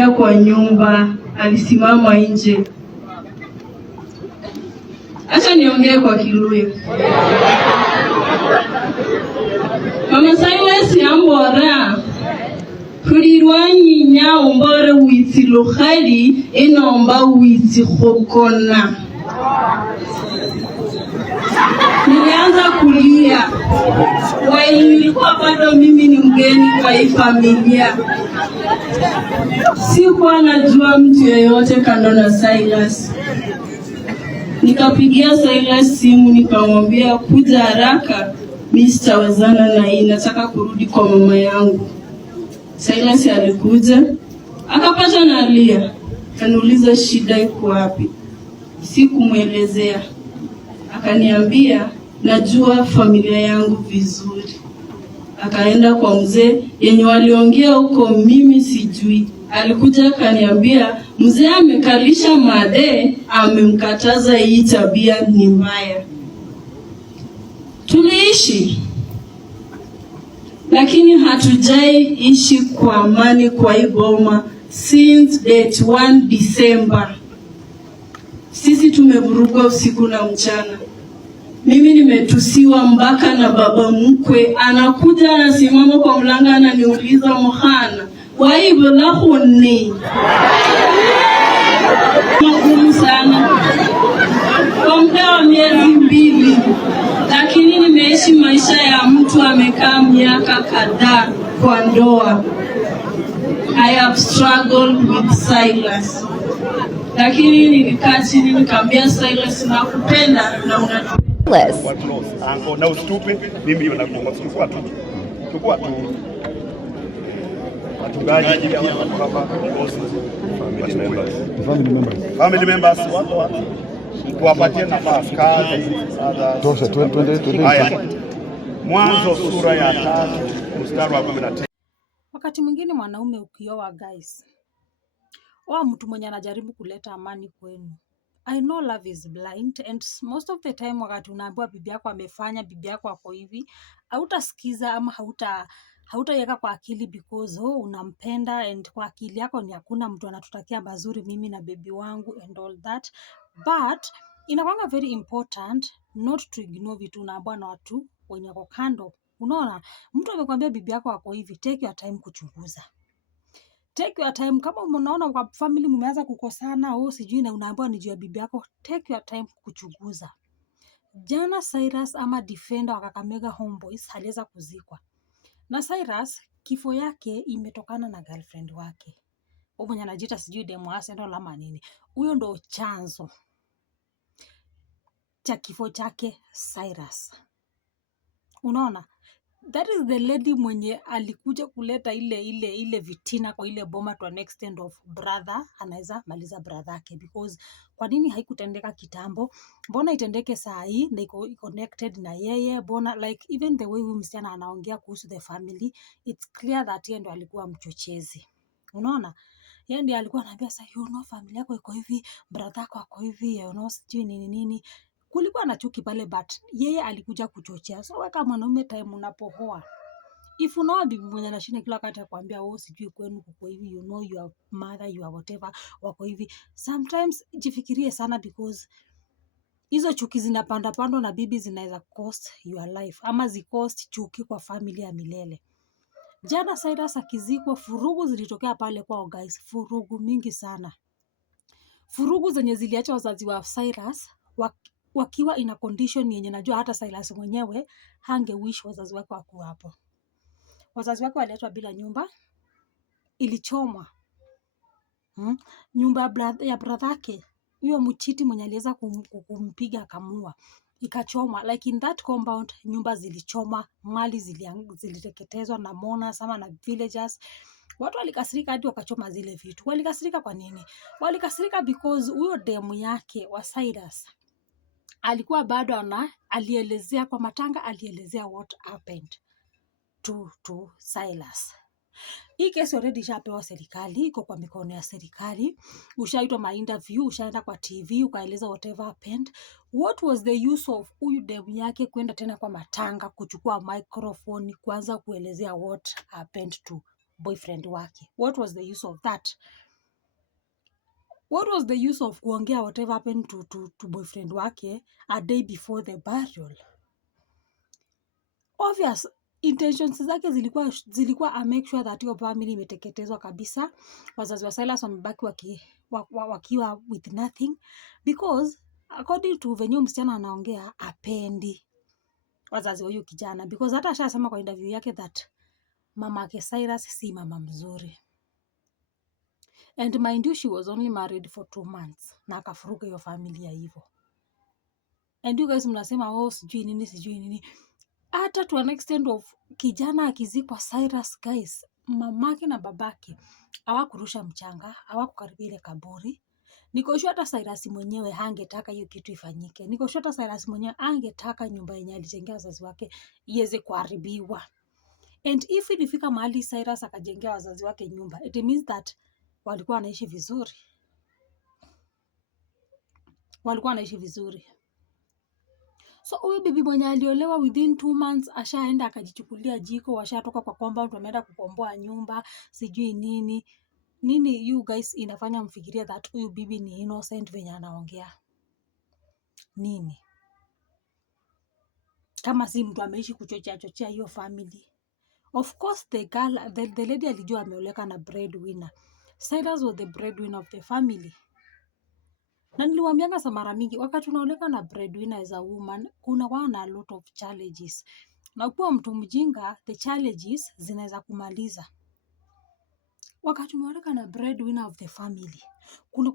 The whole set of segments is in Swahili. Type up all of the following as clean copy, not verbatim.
kuingia kwa nyumba, alisimama nje. Acha niongee kwa Kiluya. Mama Silas yambora kurirwanyi nyao mbore witi lukhali inomba witi khokona. Nilianza kulia. While nilikuwa bado mimi ni mgeni kwa hii familia. Sikuwa najua mtu yeyote kando na Silas. Nikapigia Silas simu nikamwambia kuja haraka, mimi sitawezana na hii, nataka kurudi kwa mama yangu. Silas alikuja, akapata nalia, kaniuliza shida iko wapi. Sikumuelezea. Akaniambia najua familia yangu vizuri. Akaenda kwa mzee, yenye waliongea huko mimi sijui. Alikuja akaniambia mzee amekalisha made, amemkataza hii tabia ni mbaya. Tuliishi, lakini hatujai ishi kwa amani kwa hii boma since date 1 December. Sisi tumevurugwa usiku na mchana. Mimi nimetusiwa mpaka na baba mkwe anakuja anasimama kwa mlango ananiuliza Mohana, waibo la huni. Magumu sana. Kwa muda wa miezi 2, lakini nimeishi maisha ya mtu amekaa miaka kadhaa kwa ndoa. I have struggled with Silas. Lakini nilikaa chini nikamwambia Silas nakupenda na unanipenda. Ango na ustupe mimi nakuomba tukua tu wachungaji pia baba family members watu tuwapatie nafasi kazi tosha. Twende. Mwanzo sura ya 3 mstari wa 19. Wakati mwingine mwanaume ukioa guys, mtu mwenye anajaribu kuleta amani kwenu. I know love is blind, and most of the time wakati unaambiwa bibi yako amefanya, bibi yako ako hivi, hautasikiza ama hautaweka kwa akili because unampenda, and kwa akili yako ni hakuna mtu anatutakia mazuri mimi na baby wangu and all that. But inakuwa very important not to ignore vitu unaambiwa na watu wenye wako kando. Unaona, mtu amekwambia bibi yako ako hivi, take your time kuchunguza. Take your time. Kama unaona kwa family mmeanza kukosana sijui na unaambiwa ni juu ya bibi yako, take your time kuchunguza. Jana Cyrus ama Defender wa Kakamega Homeboys aliweza kuzikwa. Na Cyrus kifo yake imetokana na girlfriend wake. Mwenye anajiita sijui demo Arsenal ama nini. Huyo ndo chanzo cha kifo chake Cyrus. Unaona? That is the lady mwenye alikuja kuleta ile vitina kwa ile boma to an extent of brother anaweza maliza brother yake, because kwa nini haikutendeka kitambo? Mbona itendeke saa hii na iko connected na yeye? Mbona like even the way huyu msichana anaongea kuhusu the family, it's clear that yeye ndo alikuwa mchochezi. Unaona? Yeye ndiye alikuwa anaambia sasa familia yako iko hivi, brother yako ako hivi, sijui nini. Kulikuwa na chuki pale, but yeye alikuja kuchochea. So weka mwanaume time unapohoa. If unaoa bibi mwenye anashinda kila wakati akwambia sijui kwenu kuko hivi, your mother, your whatever wako hivi, sometimes jifikirie sana, because hizo chuki zinapanda na bibi zinaweza cost your life ama cost chuki kwa familia ya milele. Jana Cyrus akizikwa, furugu zilitokea pale kwao guys, furugu mingi sana. Furugu zenye ziliacha wazazi wa Cyrus wakiwa ina condition yenye najua hata Silas mwenyewe hangewish wazazi wake wako hapo. Wazazi wake waliachwa bila nyumba, ilichomwa. Nyumba ya brother yake, huyo mchiti mwenye aliweza kumpiga akamua, ikachomwa. Like in that compound nyumba zilichomwa, mali ziliteketezwa na mourners ama na villagers. Watu walikasirika hadi wakachoma zile vitu. Walikasirika kwa nini? Walikasirika because huyo demu yake wa Cyrus alikuwa bado alielezea kwa matanga, alielezea what happened to Silas. Hii kesi already ishapewa serikali, iko kwa mikono ya serikali. Ushaitwa ma-interview, ushaenda kwa TV, ukaeleza whatever happened. What was the use of huyu demu yake kwenda tena kwa matanga, kuchukua microphone, kuanza kuelezea what happened to boyfriend wake? What was the use of that? What was the use of kuongea whatever happened to boyfriend wake a day before the burial? Obvious intentions zake zilikuwa make sure that your family imeteketezwa kabisa. Wazazi wa Silas wamebaki wakiwa with nothing, because according to venye msichana anaongea apendi wazazi wa huyu kijana, because hata ashasema kwa interview yake that mama yake Cyrus si mama mzuri. And mind you, she was only married for 2 months na akafuruka hiyo familia hivyo. And you guys mnasema sijui nini. Hata to an extent of kijana akizikwa Cyrus, guys, mamake na babake hawakurusha mchanga, hawakukaribia ile kaburi. Niko sure hata Cyrus mwenyewe hangetaka hiyo kitu ifanyike. Niko sure hata Cyrus mwenyewe angetaka nyumba yenye alijengea wazazi wake iweze kuharibiwa. And if ilifika mahali Cyrus akajengea wazazi wake nyumba, it means that walikuwa wanaishi vizuri. So huyu bibi mwenye aliolewa within 2 months ashaenda akajichukulia jiko, washatoka kwa compound wameenda kukomboa nyumba, sijui nini. You guys inafanya mfikiria that huyu bibi ni innocent venye anaongea. Nini? Kama si mtu ameishi kuchochea hiyo family. Of course the lady alijua ameoleka na breadwinner. Cyrus was the breadwinner of the family. Na niliwaambianga mara mingi, wakati unaoleka na breadwinner as a woman, kuna a lot of challenges. Na ukiwa mtu mjinga, the challenges zinaweza kumaliza. Wakati unaoleka na breadwinner of the family, kuna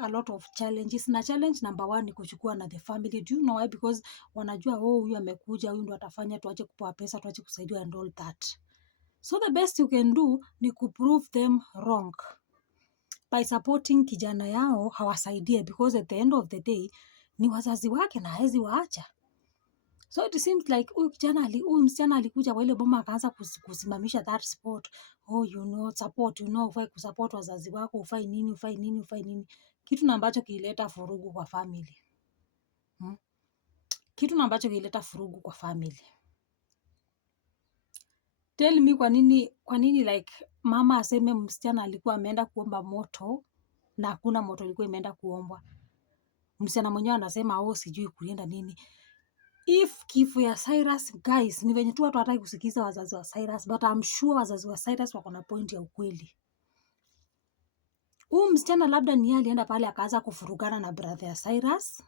a lot of challenges. Na challenge number 1 ni kuchukua na the family. Do you know why? Because wanajua huyu amekuja, huyu ndo atafanya tuache kupewa pesa, tuache kusaidia and all that. So the best you can do ni kuprove them wrong by supporting kijana yao hawasaidie, because at the end of the day ni wazazi wake na hawezi waacha. So it seems like huyu msichana alikuja kwa ile boma akaanza kusimamisha that sport. Support, ufai kusupport wazazi wako, ufai nini. Kitu na ambacho kileta furugu kwa family. Tell me kwa nini like mama aseme msichana alikuwa ameenda kuomba moto na hakuna moto ilikuwa imeenda kuombwa. Msichana mwenyewe anasema sijui kulienda nini. If kifo ya Cyrus, guys, ni venye tu watu hataki kusikiza wazazi wa Cyrus, but I'm sure wazazi wa Cyrus wako na point ya ukweli. Huyu msichana labda ni alienda pale akaanza kufurugana na brother ya Cyrus,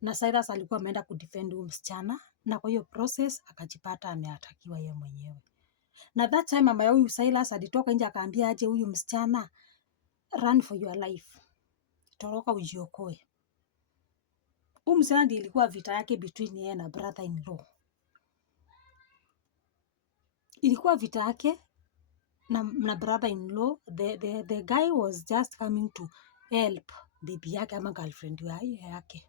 na Cyrus alikuwa ameenda kudefend huyu msichana, na kwa hiyo process akajipata ameatakiwa yeye mwenyewe. Na that time mama ya huyu Cyrus alitoka nje akaambia aje huyu msichana, run for your life, toroka ujiokoe. Huyu msichana ndiye ilikuwa vita yake between yeye na brother in law. Ilikuwa vita yake na brother in law. The guy was just coming to help bibi yake ama girlfriend yake.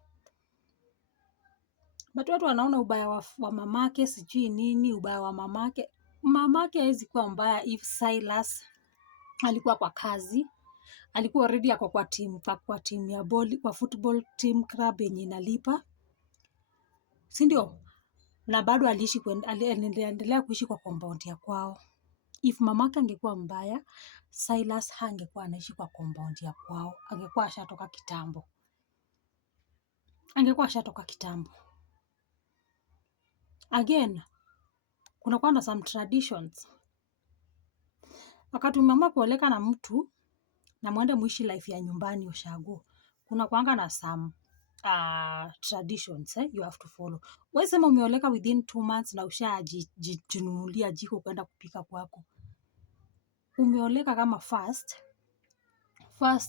But watu wanaona ubaya wa mamake, sijui nini ubaya wa mamake. Mamake hawezi kuwa mbaya if Silas alikuwa kwa kazi, alikuwa already ako kwa team ya ball, kwa football team club yenye inalipa, si ndio? Na bado aliendelea kuishi kwa compound ya kwao. If mamake angekuwa mbaya, Silas hangekuwa anaishi kwa compound ya kwao, angekuwa ashatoka kitambo. Again, kuna na some traditions. Wakati mama kuoleka na mtu na mwende muishi life ya nyumbani ushago, kuna na some traditions you have to follow. Wewe sema umeoleka within 2 months na ushajinunulia jiko kwenda kupika kwako. Umeoleka kama first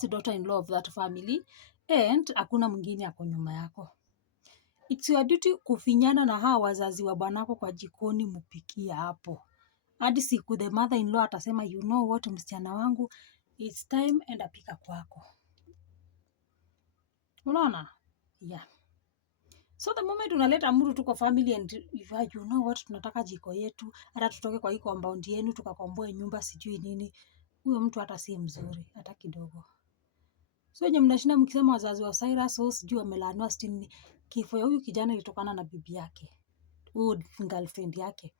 daughter in law of that family, and hakuna mwingine ako nyuma yako. It's your duty kufinyana na hawa wazazi wa bwanako kwa jikoni, mupikia hapo. Hadi siku the mother in law atasema you know what, msichana wangu, it's time enda pika kwako. Unaona? Yeah. So the moment unaleta mtu tuko family and you know what, tunataka jiko yetu, hata tutoke kwa hii compound yenu tukakomboe nyumba sijui nini, huyo mtu hata si mzuri hata kidogo. So nye mnashinda mkisema wazazi wa Cyrus sijui wamelaaniwa sitini. Kifo ya huyu kijana ilitokana na bibi yake, huyu girlfriend yake.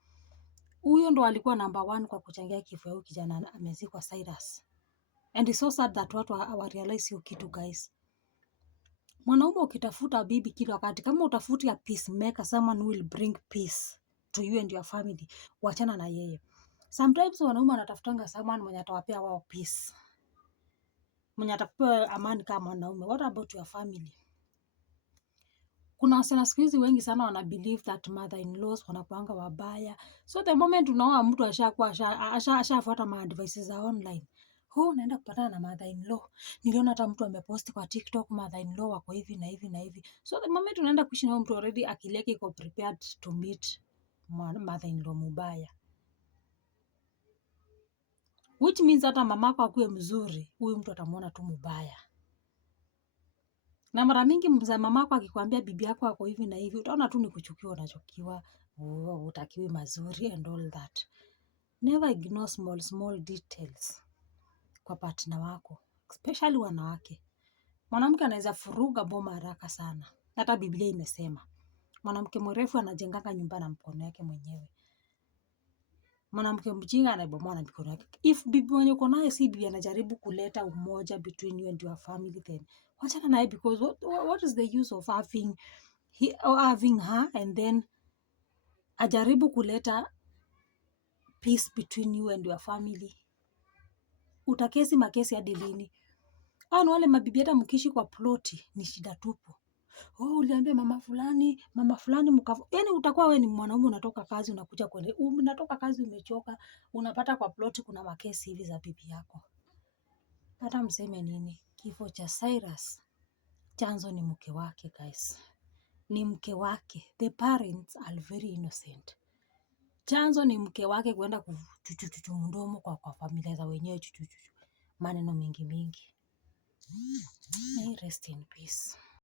Huyo ndo alikuwa number 1 kwa kuchangia kifo ya huyu kijana amezikwa Cyrus. And it's so sad that watu hawarealize hiyo kitu guys. Mwanaume ukitafuta bibi kila wakati, kama utafuti a peacemaker, someone who will bring peace to you and your family, wachana na yeye. Sometimes wanaume wanatafutanga someone mwenye atawapea wao peace, mwenye atakupea amani kama mwanaume. What about your family? Kuna wasichana siku hizi wengi sana wana believe that mother-in-laws wanakuanga wabaya. So the moment unaoa mtu ashafuata ma advices za online, naenda kupatana na mother-in-law. Niliona hata mtu ameposti kwa TikTok mother-in-law wako hivi na hivi na hivi. So the moment unaenda kuishi na mtu already akili yake iko prepared to meet mother-in-law mubaya. Which means hata mamako akuwe mzuri, huyu mtu atamuona tu mubaya. Na mara mingi mzee mamako akikwambia bibi yako ako hivi na hivi, utaona tu ni kuchukiwa, unachukiwa, utakiwi mazuri and all that. Never ignore small details kwa partner wako, especially wanawake. Mwanamke anaweza furuga boma haraka sana. Hata Biblia imesema mwanamke mrefu anajenganga nyumba na mkono yake mwenyewe. Mwanamke mjinga anaibomoa na mikono yake. If bibi mwenye uko naye si bibi anajaribu kuleta umoja between you and your family, then wachana naye, because what is the use of having her and then ajaribu kuleta peace between you and your family? Utakesi makesi hadi lini? Ni wale mabibi hata mkiishi kwa ploti ni shida tupu. Uliambia mama fulani yani utakuwa wewe ni mwanaume unatoka kazi unakuja unatoka kazi umechoka, unapata kwa ploti kuna makesi hivi za bibi yako. Hata mseme nini? Kifo cha Cyrus chanzo ni mke wake guys. Ni mke wake. The parents are very innocent. Chanzo ni mke wake kwenda kuchuchuchu mdomo kwa familia za wenyewe chuchuchu. Maneno mingi. May rest in peace.